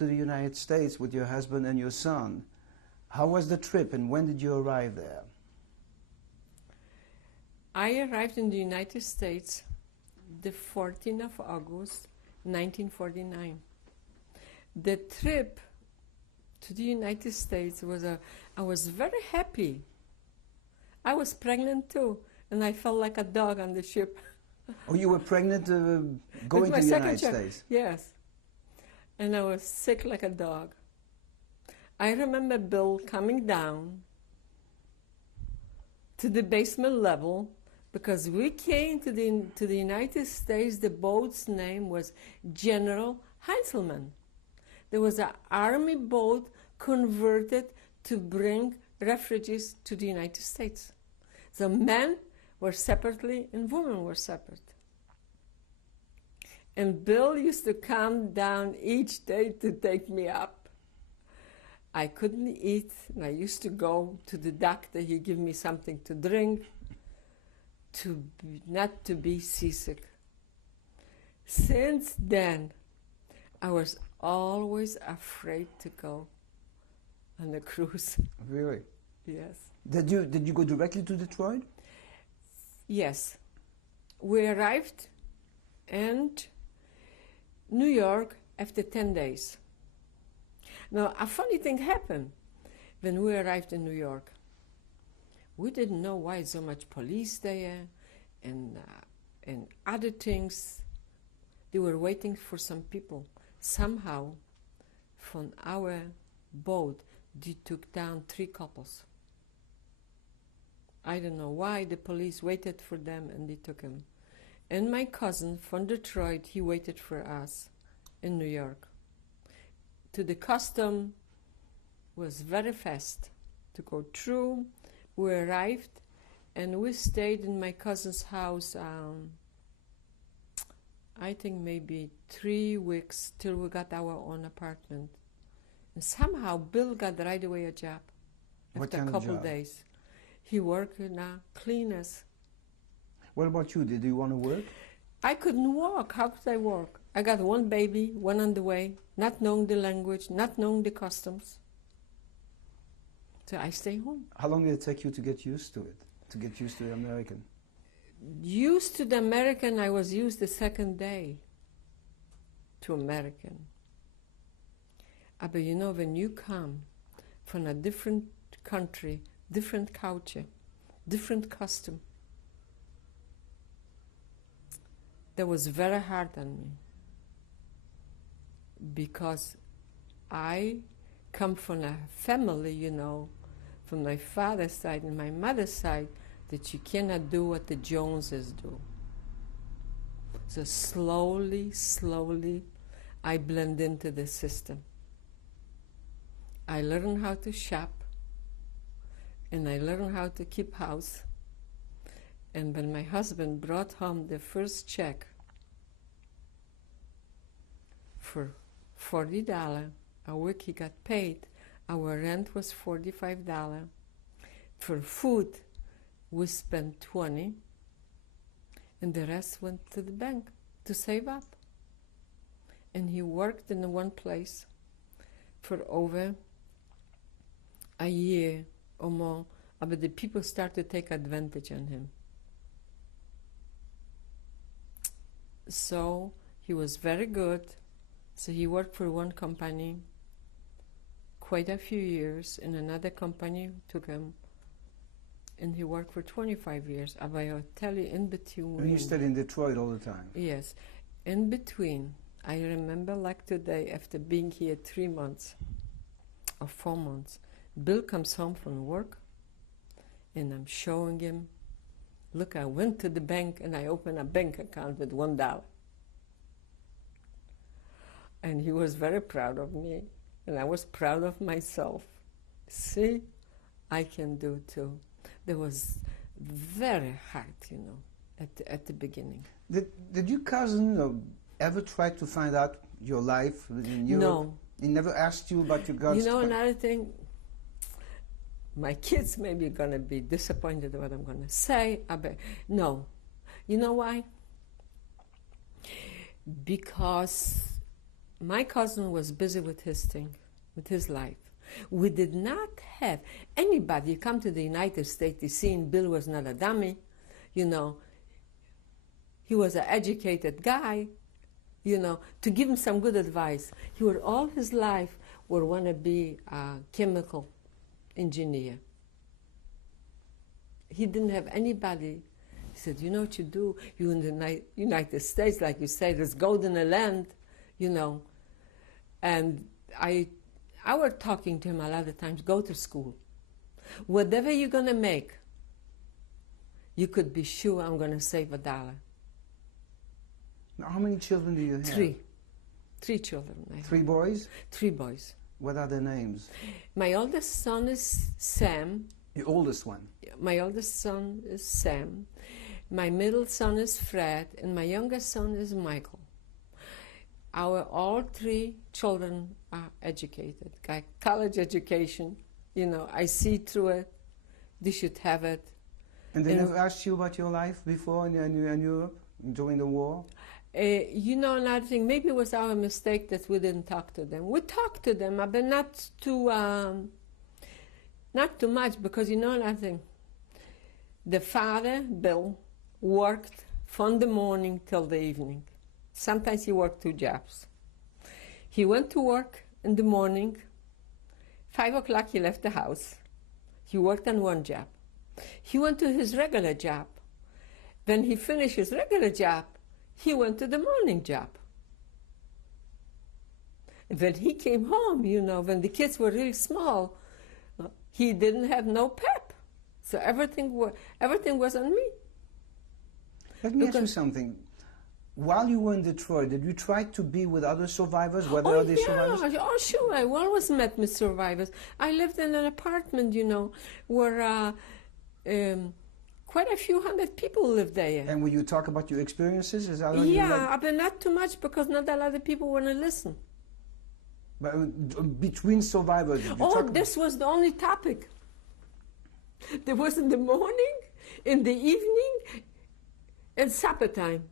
to the United States with your husband and your son. How was the trip and when did you arrive there? I arrived in the United States the 14th of August, 1949. The trip to the United States was I was very happy. I was pregnant too, and I felt like a dog on the ship. Oh, you were pregnant going to the United States? Yes. And I was sick like a dog. I remember Bill coming down to the basement level because we came to the United States. The boat's name was General Heinzelman. There was an army boat converted to bring refugees to the United States. So men were separately and women were separate. And Bill used to come down each day to take me up. I couldn't eat, and I used to go to the doctor. He'd give me something to drink, not to be seasick. Since then, I was always afraid to go on a cruise. Really? Yes. Did you go directly to Detroit? Yes. We arrived in New York after 10 days. Now, a funny thing happened when we arrived in New York. We didn't know why so much police there and other things. They were waiting for some people. Somehow, from our boat, they took down 3 couples. I don't know why. The police waited for them and they took him. And my cousin from Detroit, he waited for us in New York. To the custom was very fast to go through. We arrived and we stayed in my cousin's house, I think maybe 3 weeks till we got our own apartment. And somehow Bill got right away a job after a couple days. He worked in cleaners. What about you? Did you want to work? I couldn't walk. How could I work? I got 1 baby, 1 on the way, not knowing the language, not knowing the customs. So I stay home. How long did it take you to get used to it, to get used to the American? Used to the American, I was used the second day to American. But you know, when you come from a different country, different culture, different custom, that was very hard on me because I come from a family, you know, from my father's side and my mother's side, that you cannot do what the Joneses do. So slowly, slowly, I blend into the system. I learned how to shop, and I learned how to keep house. And when my husband brought home the first check for $40 a week, he got paid. Our rent was $45. For food, we spent $20, and the rest went to the bank to save up. And he worked in one place for over a year or more, but the people started to take advantage on him. So he was very good. So he worked for one company quite a few years, and another company took him, and he worked for 25 years. But I'll tell you, in between... You stayed in Detroit all the time? Yes. In between, I remember like today, after being here 3 months or 4 months, Bill comes home from work, and I'm showing him, look, I went to the bank and I opened a bank account with $1. And he was very proud of me, and I was proud of myself. See, I can do too. That was very hard, you know, at the beginning. Did your cousin ever try to find out your life in Europe? No. He never asked you about your guns? You know, another thing, my kids may be going to be disappointed in what I'm going to say. No. You know why? Because my cousin was busy with his thing, with his life. We did not have anybody come to the United States seeing Bill was not a dummy, you know. He was an educated guy, you know, to give him some good advice. He would all his life would want to be a chemical engineer. He didn't have anybody. He said, you know what you do? You in the United States, like you say, there's gold in the land, you know. And I was talking to him a lot of times, go to school. Whatever you're going to make, you could be sure I'm going to save $1. Now, how many children do you have? 3. 3 children. 3 boys? 3 boys. What are their names? My oldest son is Sam. The oldest one? My oldest son is Sam. My middle son is Fred. And my youngest son is Michael. Our all 3 children are educated, got college education. You know, I see through it. They should have it. And they never asked you about your life before in Europe, during the war? You know, another thing, maybe it was our mistake that we didn't talk to them. We talked to them, but not too much, because you know another thing. The father, Bill, worked from the morning till the evening. Sometimes he worked 2 jobs. He went to work in the morning. 5 o'clock he left the house. He worked on 1 job. He went to his regular job. When he finished his regular job, he went to the morning job. When he came home, you know, when the kids were really small, he didn't have no pep. So everything was on me. Let me ask you something. While you were in Detroit, did you try to be with other survivors? Were there other survivors? Oh, sure. I always met with survivors. I lived in an apartment, you know, where quite a few hundred people lived there. And will you talk about your experiences? Is that but not too much, because not a lot of people want to listen. But between survivors, did you talk this was the only topic. There was in the morning, in the evening, and supper time.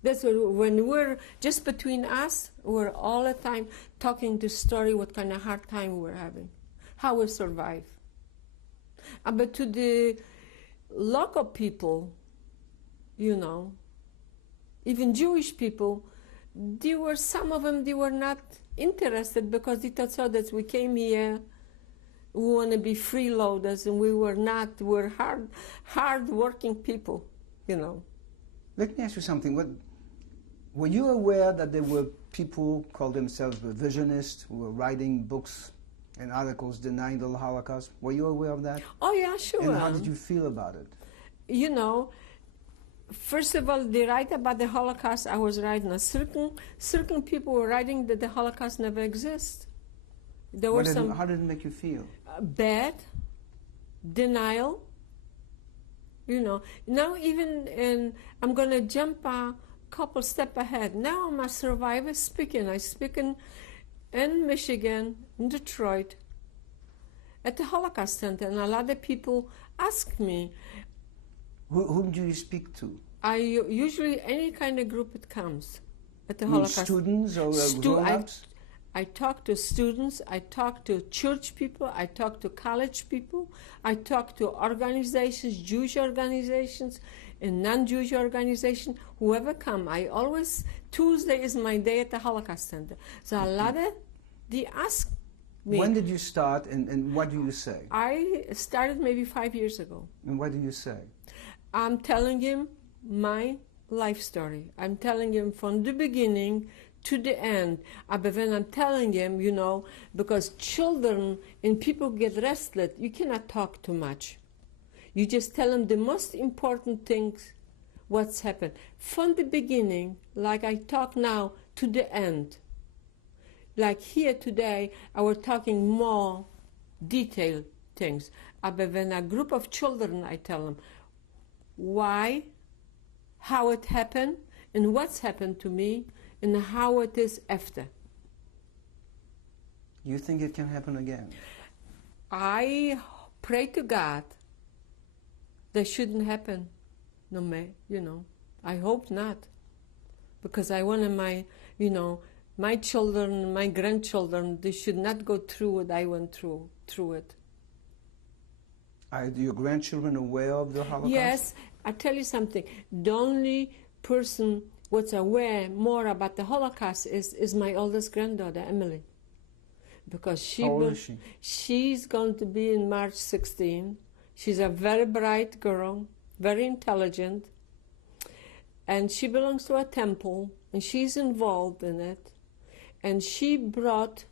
That's when we're just between us, we're all the time talking the story, what kind of hard time we're having, how we survive. But to the local people, you know, even Jewish people, some of them, they were not interested, because they thought so that we came here, we want to be freeloaders, and we were not. We're hard-working people, you know. Let me ask you something. Were you aware that there were people called themselves revisionists who were writing books and articles denying the Holocaust? Were you aware of that? Oh, yeah, sure. And how did you feel about it? You know, first of all, they write about the Holocaust. I was writing. Certain people were writing that the Holocaust never exists. There were How did it make you feel? Bad, denial. You know, now I'm going to jump a couple steps ahead. Now I'm a survivor speaking. I speak in Michigan, in Detroit, at the Holocaust Center, and a lot of people ask me. Whom do you speak to? I usually, any kind of group it comes at the Holocaust. Students or grown-ups? I talk to students, I talk to church people, I talk to college people, I talk to organizations, Jewish organizations and non-Jewish organizations, whoever come. Tuesday is my day at the Holocaust Center. So a lot of, they ask me. When did you start, and what do you say? I started maybe 5 years ago. And what do you say? I'm telling him my life story. I'm telling him from the beginning to the end. But when I'm telling him, you know, because children and people get restless, you cannot talk too much. You just tell them the most important things, what's happened. From the beginning, like I talk now, to the end. Like here today, I was talking more detailed things. But when a group of children, I tell them why, how it happened, and what's happened to me, and how it is after. You think it can happen again? I pray to God that shouldn't happen. No, you know, I hope not, because I want my, you know, my children, my grandchildren, they should not go through what I went through it. Are your grandchildren aware of the Holocaust? Yes, I tell you something. The only person what's aware more about the Holocaust is my oldest granddaughter, Emily. Because How old is she? She's going to be in March 16. She's a very bright girl, very intelligent, and she belongs to a temple, and she's involved in it. And she brought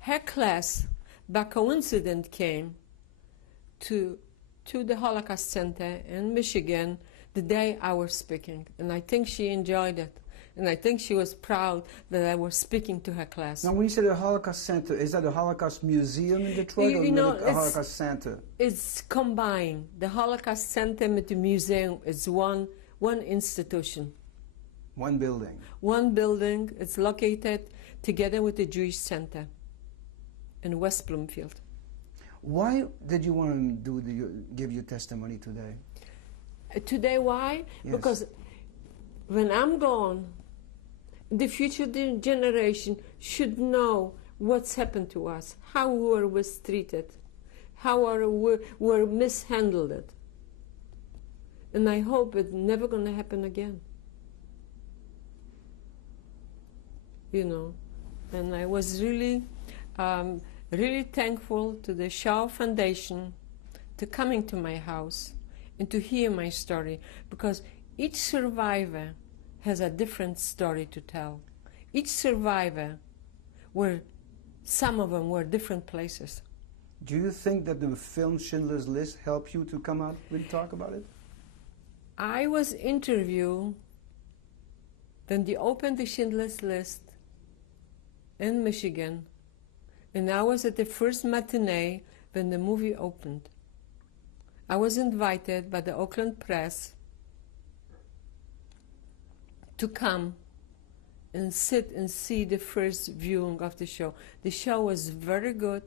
her class, by coincidence, came to the Holocaust Center in Michigan the day I was speaking. And I think she enjoyed it. And I think she was proud that I was speaking to her class. Now, when you say the Holocaust Center, is that the Holocaust Museum in Detroit or the Holocaust Center? It's combined. The Holocaust Center with the museum is one institution. One building. One building. It's located together with the Jewish Center in West Bloomfield. Why did you want to give your testimony today? Today, why? Yes. Because when I'm gone, the future generation should know what's happened to us, how we were mistreated, how we were mishandled. And I hope it's never going to happen again. You know, and I was really thankful to the Shoah Foundation to coming to my house and to hear my story, because each survivor has a different story to tell. Each survivor, some of them were different places. Do you think that the film Schindler's List helped you to come out and talk about it? I was interviewed when they opened the Schindler's List in Michigan, and I was at the first matinee when the movie opened. I was invited by the Oakland Press to come and sit and see the first viewing of the show. The show was very good,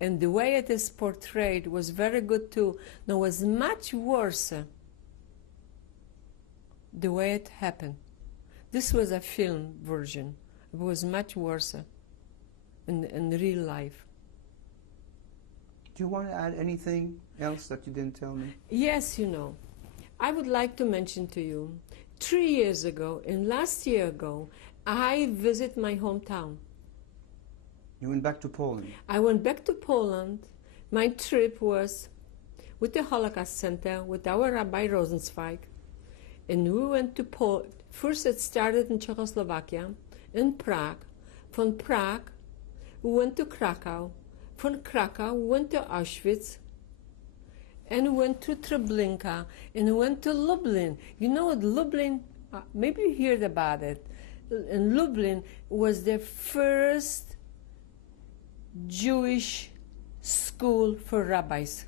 and the way it is portrayed was very good too. No, it was much worse the way it happened. This was a film version. It was much worse in real life. Do you want to add anything else that you didn't tell me? Yes, you know. I would like to mention to you, 3 years ago, and last year ago, I visited my hometown. You went back to Poland. I went back to Poland. My trip was with the Holocaust Center, with our Rabbi Rosenzweig, and we went to Poland. First it started in Czechoslovakia, in Prague. From Prague, we went to Krakow. From Krakow, we went to Auschwitz, and went to Treblinka, and went to Lublin. You know what Lublin, maybe you heard about it. And Lublin was the first Jewish school for rabbis.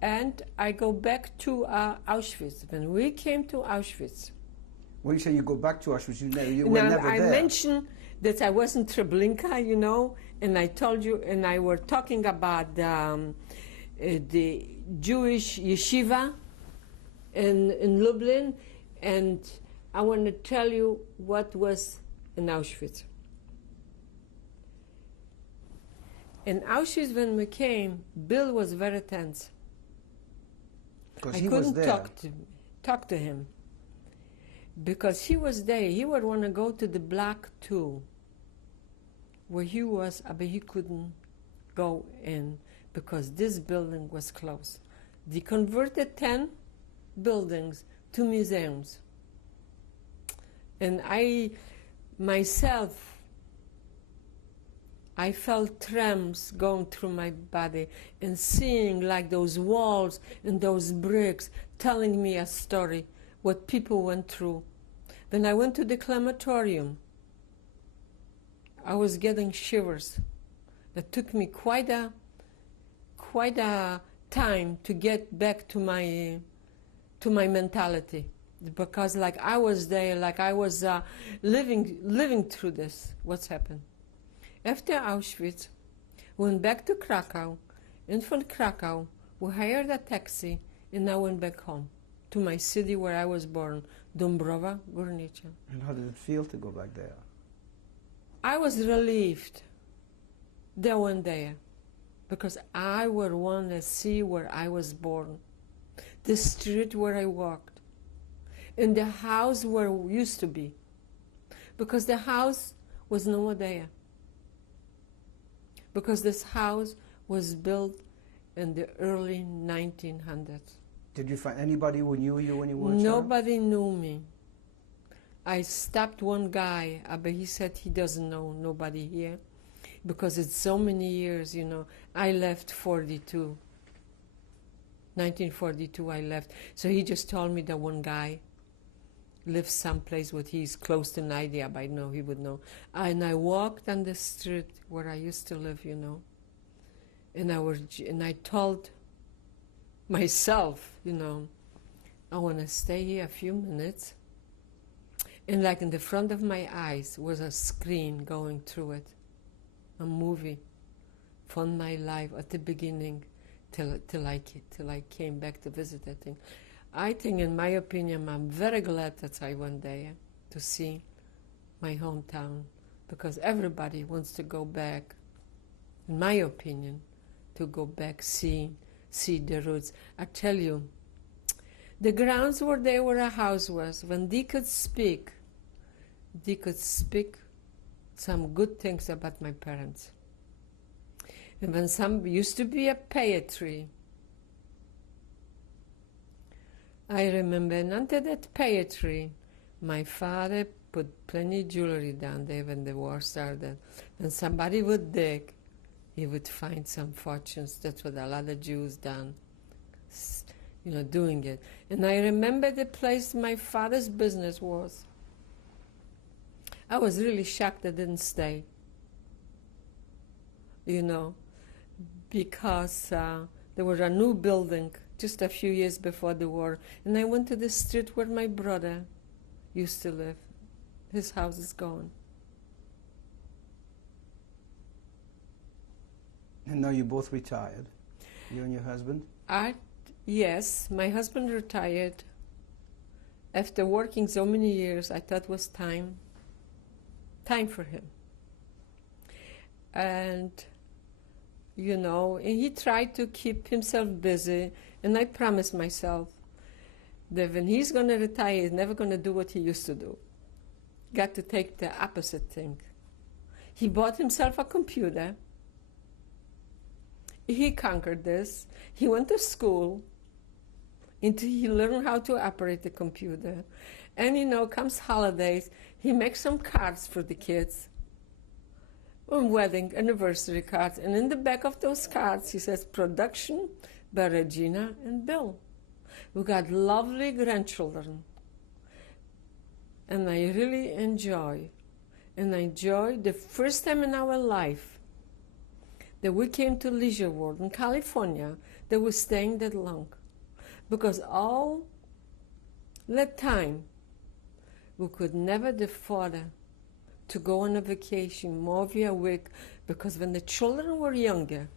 And I go back to Auschwitz. When we came to Auschwitz. When you say you go back to Auschwitz, you were never there. I mentioned that I was in Treblinka, you know, and I told you, and I were talking about the Jewish yeshiva in Lublin, and I want to tell you what was in Auschwitz. In Auschwitz, when we came, Bill was very tense. Because I he was couldn't there. talk to him. Because he was there. He would want to go to the Black 2, where he was, but he couldn't go in because this building was closed. They converted 10 buildings to museums. And I, myself, I felt tremors going through my body and seeing like those walls and those bricks telling me a story, what people went through. When I went to the crematorium, I was getting shivers. It took me quite a time to get back to my mentality, because like I was there, like I was living through this, what's happened. After Auschwitz, we went back to Krakow, and from Krakow, we hired a taxi, and I went back home to my city where I was born, Dąbrowa Górnicza. And how did it feel to go back there? I was relieved that one day because I would want to see where I was born, the street where I walked, and the house where we used to be, because the house was no more there. Because this house was built in the early 1900s. Did you find anybody who knew you when you were a child? Nobody knew me. I stopped one guy, but he said he doesn't know nobody here because it's so many years, you know. I left 1942 I left. So he just told me that one guy lives someplace where he's close to Nadia, but I know he would know. And I walked on the street where I used to live, you know, and I told myself, you know, I want to stay here a few minutes. And like in the front of my eyes was a screen going through it, a movie from my life at the beginning till I came back to visit that thing. I think, in my opinion, I'm very glad that I went there to see my hometown, because everybody wants to go back, in my opinion, to go back, see the roots. I tell you, the grounds where a house was, when they could speak some good things about my parents. And when some used to be a pear tree, I remember under that pear tree, my father put plenty jewelry down there when the war started. When somebody would dig, he would find some fortunes. That's what a lot of Jews done, you know, doing it. And I remember the place my father's business was. I was really shocked I didn't stay, you know, because there was a new building just a few years before the war, and I went to the street where my brother used to live. His house is gone. And now you both retired, you and your husband? Yes, my husband retired. After working so many years, I thought it was time for him. And, you know, and he tried to keep himself busy, and I promised myself that when he's going to retire, he's never going to do what he used to do. Got to take the opposite thing. He bought himself a computer. He conquered this. He went to school until he learned how to operate the computer. And, you know, comes holidays, he makes some cards for the kids, wedding, anniversary cards. And in the back of those cards, he says, "Production by Regina and Bill." We got lovely grandchildren. And I really enjoy the first time in our life that we came to Leisure World in California, that we're staying that long. Because all that time, we could never afford to go on a vacation more than a week, because when the children were younger,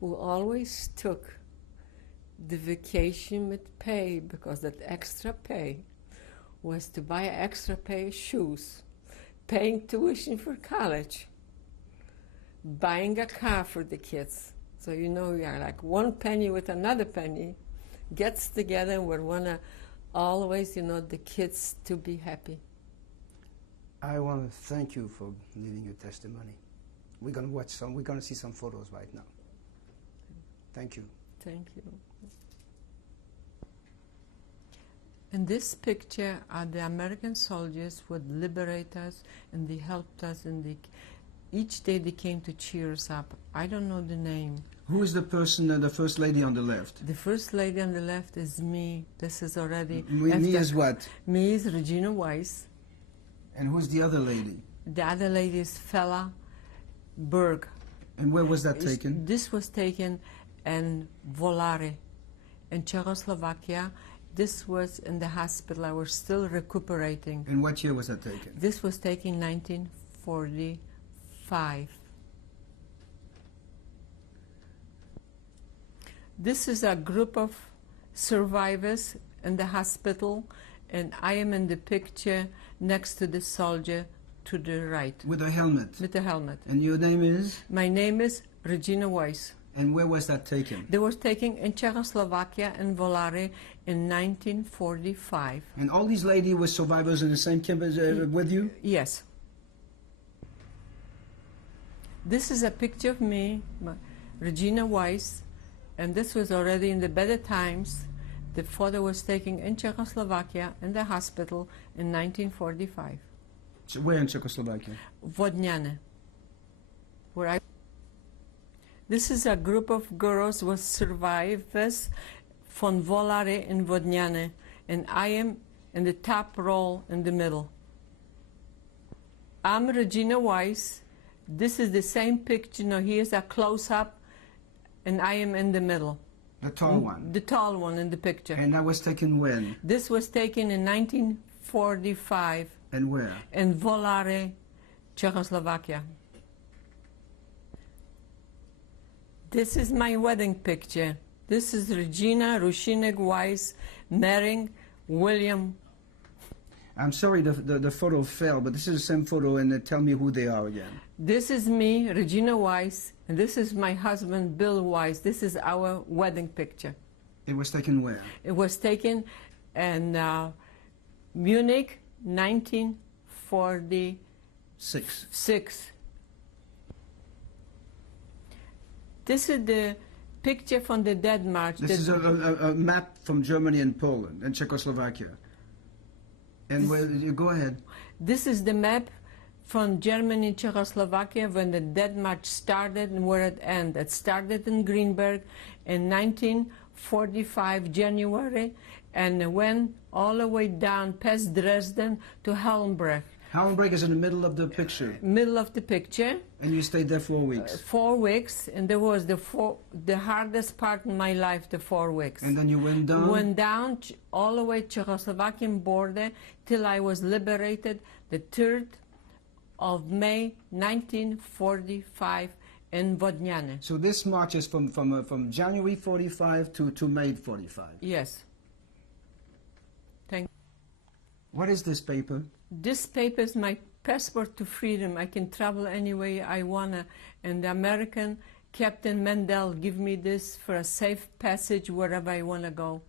we always took the vacation with pay, because that extra pay was to buy an extra pair of shoes, paying tuition for college, buying a car for the kids. So, you know, we are like one penny with another penny gets together, and we want to always, you know, the kids to be happy. I want to thank you for leaving your testimony. We're going to see some photos right now. Thank you. Thank you. In this picture are the American soldiers who would liberate us, and they helped us, and each day they came to cheer us up. I don't know the name. Who is the person, the first lady on the left? The first lady on the left is me. This is already... Me is what? Me is Regina Weiss. And who's the other lady? The other lady is Fela Berg. And where was that taken? This was taken in Volare, in Czechoslovakia. This was in the hospital. I was still recuperating. In what year was that taken? This was taken in 1945. This is a group of survivors in the hospital, and I am in the picture next to the soldier to the right. With a helmet. With the helmet. And your name is? My name is Regina Weiss. And where was that taken? They were taken in Czechoslovakia and Volare in 1945. And all these ladies were survivors in the same camp as, with you? Yes. This is a picture of me, Regina Weiss, and this was already in the better times. The photo was taken in Czechoslovakia in the hospital in 1945. So where in Czechoslovakia? Vodňany, where I. This is a group of girls with survivors from Volare in Vodňany, and I am in the top row in the middle. I'm Regina Weiss. This is the same picture. Now here's a close-up, and I am in the middle. The tall one? The tall one in the picture. And that was taken when? This was taken in 1945. And where? In Volare, Czechoslovakia. This is my wedding picture. This is Regina Weiss marrying William. I'm sorry the photo fell, but this is the same photo, and tell me who they are again. This is me, Regina Weiss, and this is my husband, Bill Weiss. This is our wedding picture. It was taken where? It was taken in Munich, 1946. This is the picture from the Dead March. This is a map from Germany and Poland and Czechoslovakia. And you go ahead. This is the map from Germany and Czechoslovakia when the Dead March started and where it ended. It started in Greenberg in 1945, January, and went all the way down past Dresden to Helmbrecht. Helmbrecht is in the middle of the picture. Middle of the picture. And you stayed there 4 weeks. 4 weeks, and there was the hardest part in my life, the 4 weeks. And then you went down? Went down all the way to Czechoslovakian border till I was liberated the 3rd of May 1945 in Vodňany. So this march is from January 45 to May 45? Yes. Thank you. What is this paper? This paper is my passport to freedom. I can travel any way I wanna. And the American Captain Mendel give me this for a safe passage wherever I wanna go.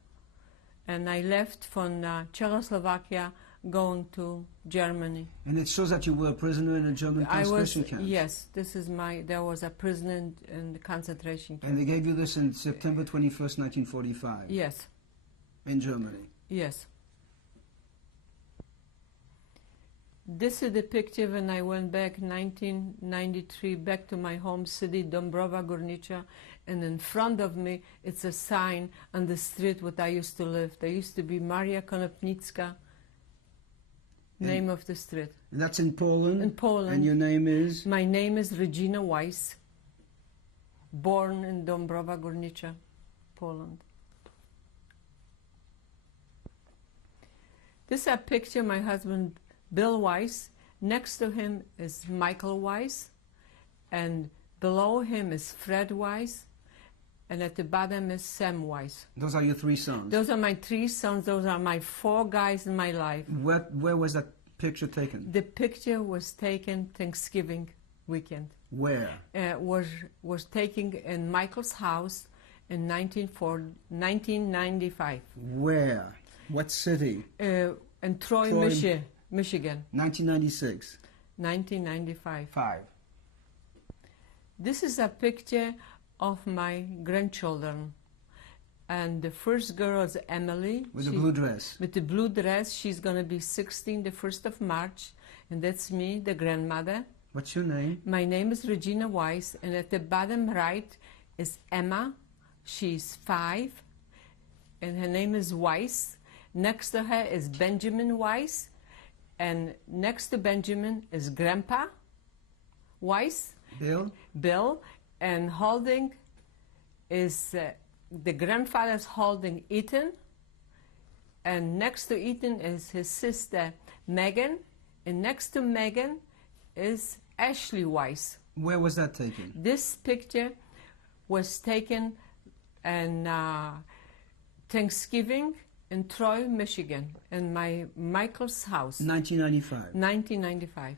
And I left from Czechoslovakia going to Germany. And it shows that you were a prisoner in a German concentration camp. Yes, this is there was a prisoner in the concentration camp. And they gave you this in September 21st, 1945? Yes. In Germany? Yes. This is the picture when I went back 1993 back to my home city, Dąbrowa Górnicza, and in front of me it's a sign on the street where I used to live. There used to be Maria Konopnicka, name of the street. That's in Poland? In Poland. And your name is? My name is Regina Weiss, born in Dąbrowa Górnicza, Poland. This is a picture of my husband Bill Weiss. Next to him is Michael Weiss, and below him is Fred Weiss, and at the bottom is Sam Weiss. Those are your 3 sons? Those are my 3 sons. Those are my 4 guys in my life. Where was that picture taken? The picture was taken Thanksgiving weekend. Where? Was taken in Michael's house in 1995. Where? What city? In Troy, Michigan. 1996. 1995. 5. This is a picture of my grandchildren. And the first girl is Emily. With the blue dress. With the blue dress. She's going to be 16 the 1st of March. And that's me, the grandmother. What's your name? My name is Regina Weiss. And at the bottom right is Emma. She's 5. And her name is Weiss. Next to her is Benjamin Weiss. And next to Benjamin is Grandpa Weiss. Bill. And holding is, the grandfather's holding Ethan. And next to Ethan is his sister Megan. And next to Megan is Ashley Weiss. Where was that taken? This picture was taken on Thanksgiving in Troy, Michigan, in my Michael's house. 1995. 1995.